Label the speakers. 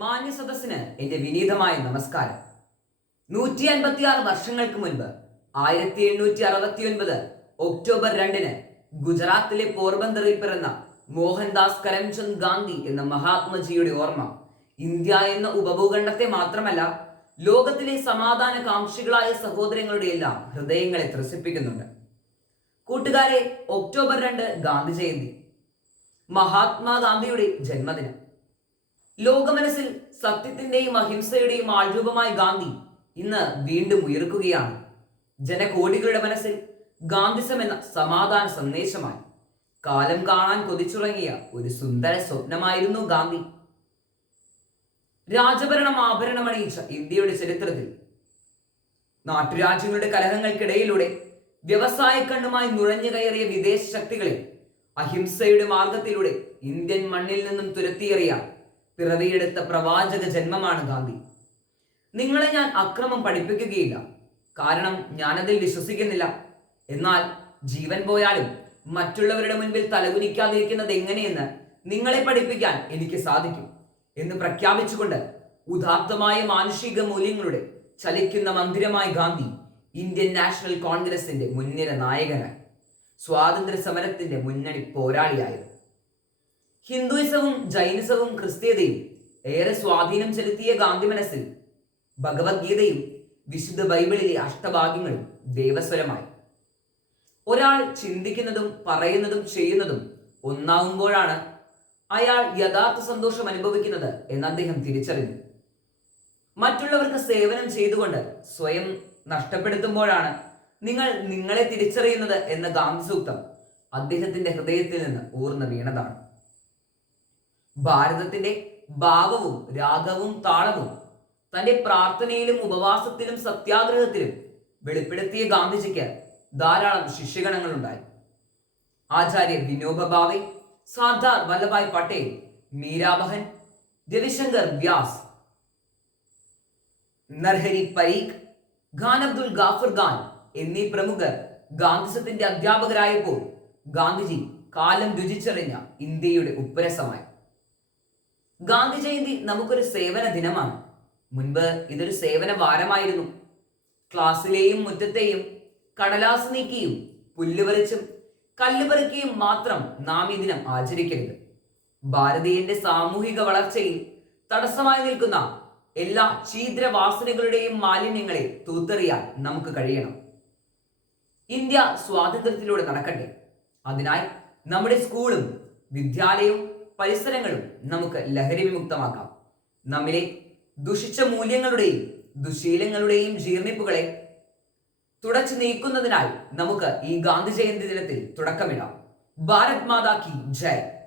Speaker 1: മാന്യ സദസ്സിന് എന്റെ വിനീതമായ നമസ്കാരം. നൂറ്റി അൻപത്തിയാറ് വർഷങ്ങൾക്ക് മുൻപ് ആയിരത്തി എണ്ണൂറ്റി അറുപത്തി ഒൻപത് ഒക്ടോബർ രണ്ടിന് ഗുജറാത്തിലെ പോർബന്തറിൽ പിറന്ന മോഹൻദാസ് കരംചന്ദ് ഗാന്ധി എന്ന മഹാത്മജിയുടെ ഓർമ്മ ഇന്ത്യ എന്ന ഉപഭൂഖണ്ഡത്തെ മാത്രമല്ല ലോകത്തിലെ സമാധാന കാംക്ഷികളായ സഹോദരങ്ങളുടെ എല്ലാം ഹൃദയങ്ങളെ ത്രസിപ്പിക്കുന്നുണ്ട്. കൂട്ടുകാരെ ഒക്ടോബർ രണ്ട് ഗാന്ധി ജയന്തി മഹാത്മാഗാന്ധിയുടെ ജന്മദിനം. ലോകമനസ്സിൽ സത്യത്തിന്റെയും അഹിംസയുടെയും ആൾരൂപമായ ഗാന്ധി ഇന്ന് വീണ്ടും ഉയർക്കുകയാണ്. ജനകോടികളുടെ മനസ്സിൽ ഗാന്ധിസം എന്ന സമാധാന സന്ദേശമായി കാലം കാണാൻ കൊതിച്ചുറങ്ങിയ ഒരു സുന്ദര സ്വപ്നമായിരുന്നു ഗാന്ധി. രാജഭരണം ആഭരണമണിയിച്ച ഇന്ത്യയുടെ ചരിത്രത്തിൽ നാട്ടുരാജ്യങ്ങളുടെ കലഹങ്ങൾക്കിടയിലൂടെ വ്യവസായ കണ്ണുമായി നുഴഞ്ഞു കയറിയ വിദേശ ശക്തികളെ അഹിംസയുടെ മാർഗത്തിലൂടെ ഇന്ത്യൻ മണ്ണിൽ നിന്നും തുരത്തിയെറിയാൻ പിറവിയെടുത്ത പ്രവാചക ജന്മമാണ് ഗാന്ധി. നിങ്ങളെ ഞാൻ അക്രമം പഠിപ്പിക്കുകയില്ല. കാരണം ഞാനതിൽ വിശ്വസിക്കുന്നില്ല. എന്നാൽ ജീവൻ പോയാലും മറ്റുള്ളവരുടെ മുൻപിൽ തലകുനിക്കാതിരിക്കുന്നത് എങ്ങനെയെന്ന് നിങ്ങളെ പഠിപ്പിക്കാൻ എനിക്ക് സാധിക്കും എന്ന് പ്രഖ്യാപിച്ചുകൊണ്ട് ഉദാത്തമായ മാനുഷിക മൂല്യങ്ങളുടെ ചലിക്കുന്ന മന്ദിരമായ ഗാന്ധി ഇന്ത്യൻ നാഷണൽ കോൺഗ്രസിന്റെ മുൻനിര നായകനായി സ്വാതന്ത്ര്യ സമരത്തിന്റെ മുന്നണി പോരാളിയായത്. ഹിന്ദുയിസവും ജൈനിസവും ക്രിസ്തീയതയും ഏറെ സ്വാധീനം ചെലുത്തിയ ഗാന്ധി മനസ്സിൽ ഭഗവത്ഗീതയും വിശുദ്ധ ബൈബിളിലെ അഷ്ടഭാഗ്യങ്ങളും ദേവസ്വരമായി. ഒരാൾ ചിന്തിക്കുന്നതും പറയുന്നതും ചെയ്യുന്നതും ഒന്നാകുമ്പോഴാണ് അയാൾ യഥാർത്ഥ സന്തോഷം അനുഭവിക്കുന്നത് എന്ന് അദ്ദേഹം തിരിച്ചറിഞ്ഞു. മറ്റുള്ളവർക്ക് സേവനം ചെയ്തുകൊണ്ട് സ്വയം നഷ്ടപ്പെടുത്തുമ്പോഴാണ് നിങ്ങൾ നിങ്ങളെ തിരിച്ചറിയുന്നത് എന്ന ഗാന്ധി സൂക്തം അദ്ദേഹത്തിന്റെ ഹൃദയത്തിൽ നിന്ന് ഊർന്നു വീണതാണ്. ഭാരതത്തിന്റെ ഭാവവും രാഗവും താളവും തന്റെ പ്രാർത്ഥനയിലും ഉപവാസത്തിലും സത്യാഗ്രഹത്തിലും വെളിപ്പെടുത്തിയ ഗാന്ധിജിക്ക് ധാരാളം ശിഷ്യഗണങ്ങൾ ഉണ്ടായി ആചാര്യ വിനോബ ഭാവെ സർദാർ വല്ലഭായ് പട്ടേൽ മീരാബഹൻ രവിശങ്കർ വ്യാസ് നർഹരി പരീഖ് ഖാൻ അബ്ദുൽ ഗാഫർ ഖാൻ എന്നീ പ്രമുഖർ ഗാന്ധിസത്തിന്റെ അധ്യാപകരായപ്പോൾ ഗാന്ധിജി കാലം രുചിച്ചറിഞ്ഞ ഇന്ത്യയുടെ ഉപ്പരസമായി. ഗാന്ധി ജയന്തി നമുക്കൊരു സേവന ദിനമാണ്. മുൻപ് ഇതൊരു സേവന വാരമായിരുന്നു. ക്ലാസ്സിലെയും മുറ്റത്തെയും കടലാസ് നീക്കിയും പുല്ലുപറിച്ചും കല്ലുപറിക്കുകയും മാത്രം നാം ഈ ദിനം ആചരിക്കരുത്. ഭാരതീയന്റെ സാമൂഹിക വളർച്ചയിൽ തടസ്സമായി നിൽക്കുന്ന എല്ലാ ഛീദ്രവാസനകളുടെയും മാലിന്യങ്ങളെ തൂത്തെറിയാൻ നമുക്ക് കഴിയണം. ഇന്ത്യ സ്വാതന്ത്ര്യത്തിലൂടെ നടക്കട്ടെ. അതിനായി നമ്മുടെ സ്കൂളും വിദ്യാലയവും പരിസരങ്ങളും നമുക്ക് ലഹരി വിമുക്തമാക്കാം. നമ്മിലെ ദുഷിച്ച മൂല്യങ്ങളുടെയും ദുശീലങ്ങളുടെയും ജീർണിപ്പുകളെ തുടച്ചു നീക്കുന്നതിനായി നമുക്ക് ഈ ഗാന്ധി ജയന്തി ദിനത്തിൽ തുടക്കമിടാം. ഭാരത് മാതാ കി ജയ്.